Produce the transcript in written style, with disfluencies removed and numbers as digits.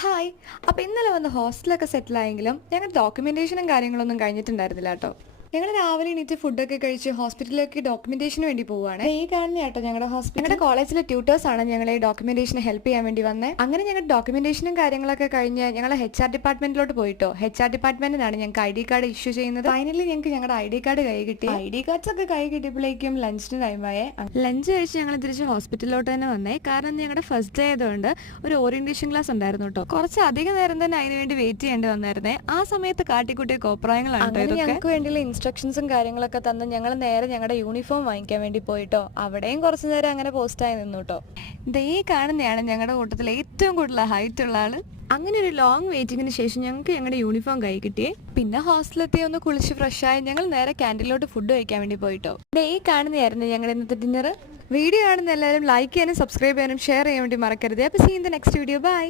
Hi. അപ്പോൾ ഇന്നലെ വന്ന് ഹോസ്റ്റലൊക്കെ സെറ്റിലായെങ്കിലും ഞങ്ങളുടെ ഡോക്യുമെന്റേഷനും കാര്യങ്ങളൊന്നും കഴിഞ്ഞിട്ടുണ്ടായിരുന്നില്ല കേട്ടോ. ഞങ്ങൾ രാവിലെ എണീറ്റ് ഫുഡൊക്കെ കഴിച്ച് ഹോസ്പിറ്റലിലേക്ക് ഡോക്യുമെന്റേഷന് വേണ്ടി പോവുകയാണ്. ഈ കാണുന്ന കേട്ടോ ഞങ്ങളുടെ ഹോസ്പിറ്റൽ. ഞങ്ങളുടെ കോളേജിലെ ട്യൂട്ടേഴ്സ് ആണ് ഞങ്ങളെ ഈ ഡോക്യുമെന്റേഷന് ഹെൽപ്പ് ചെയ്യാൻ വേണ്ടി വന്നത്. അങ്ങനെ ഞങ്ങൾ ഡോക്യുമെന്റേഷനും കാര്യങ്ങളൊക്കെ കഴിഞ്ഞ് ഞങ്ങൾ HR ഡിപ്പാർട്ട്മെന്റിലോട്ട് പോയിട്ടോ. HR ഡിപ്പാർട്ട്മെന്റിനാണ് ഞങ്ങൾക്ക് ID കാർഡ് ഇഷ്യൂ ചെയ്യുന്നത്. ഫൈനലി ഞങ്ങൾക്ക് ഞങ്ങളുടെ ID കാർഡ് കൈ കിട്ടി. ID കാർഡ്സ് ഒക്കെ കൈ കിട്ടിയപ്പോഴേക്കും ലഞ്ചിന് ടൈമായേ. ലഞ്ച് കഴിച്ച് ഞങ്ങൾ തിരിച്ച് ഹോസ്പിറ്റലിലോട്ട് തന്നെ വന്നേ. കാരണം ഞങ്ങളുടെ ഫസ്റ്റ് ഡേ ആയതുകൊണ്ട് ഒരു ഓറിയന്റേഷൻ ക്ലാസ് ഉണ്ടായിരുന്നു കേട്ടോ. കുറച്ച് അധികം നേരം തന്നെ അതിന് വേണ്ടി വെയിറ്റ് ചെയ്യേണ്ടി വന്നായിരുന്നേ. ആ സമയത്ത് കാട്ടിക്കുട്ടിയ കോപ്രായങ്ങളാണ് ഞങ്ങൾക്ക് വേണ്ടിയുള്ള ഇൻസ്ട്രക്ഷൻസും കാര്യങ്ങളൊക്കെ തന്ന് ഞങ്ങൾ നേരെ ഞങ്ങളുടെ യൂണിഫോം വാങ്ങിക്കാൻ വേണ്ടി പോയിട്ടോ. അവിടെയും കുറച്ചു നേരം അങ്ങനെ പോസ്റ്റായി നിന്നു കേട്ടോ. ദേ കാണുന്നതാണ് ഞങ്ങളുടെ കൂട്ടത്തിൽ ഏറ്റവും കൂടുതൽ ഹൈറ്റ് ഉള്ള ആള്. അങ്ങനെ ഒരു ലോങ് വെയിറ്റിങ്ങിന് ശേഷം ഞങ്ങൾക്ക് ഞങ്ങളുടെ യൂണിഫോം കൈ കിട്ടിയേ. പിന്നെ ഹോസ്റ്റലെത്തി ഒന്ന് കുളിച്ച് ഫ്രഷായി ഞങ്ങൾ നേരെ ക്യാൻറ്റീനിലോട്ട് ഫുഡ് കഴിക്കാൻ വേണ്ടി പോയിട്ടോ. ദേ കാണുന്നതായിരുന്നു ഞങ്ങളുടെ ഇന്നത്തെ ഡിന്നർ. വീഡിയോ കാണുന്ന എല്ലാവരും ലൈക്ക് ചെയ്യാനും സബ്സ്ക്രൈബ് ചെയ്യാനും ഷെയർ ചെയ്യാൻ വേണ്ടി മറക്കരുത്. അപ്പോൾ see in the next video. By.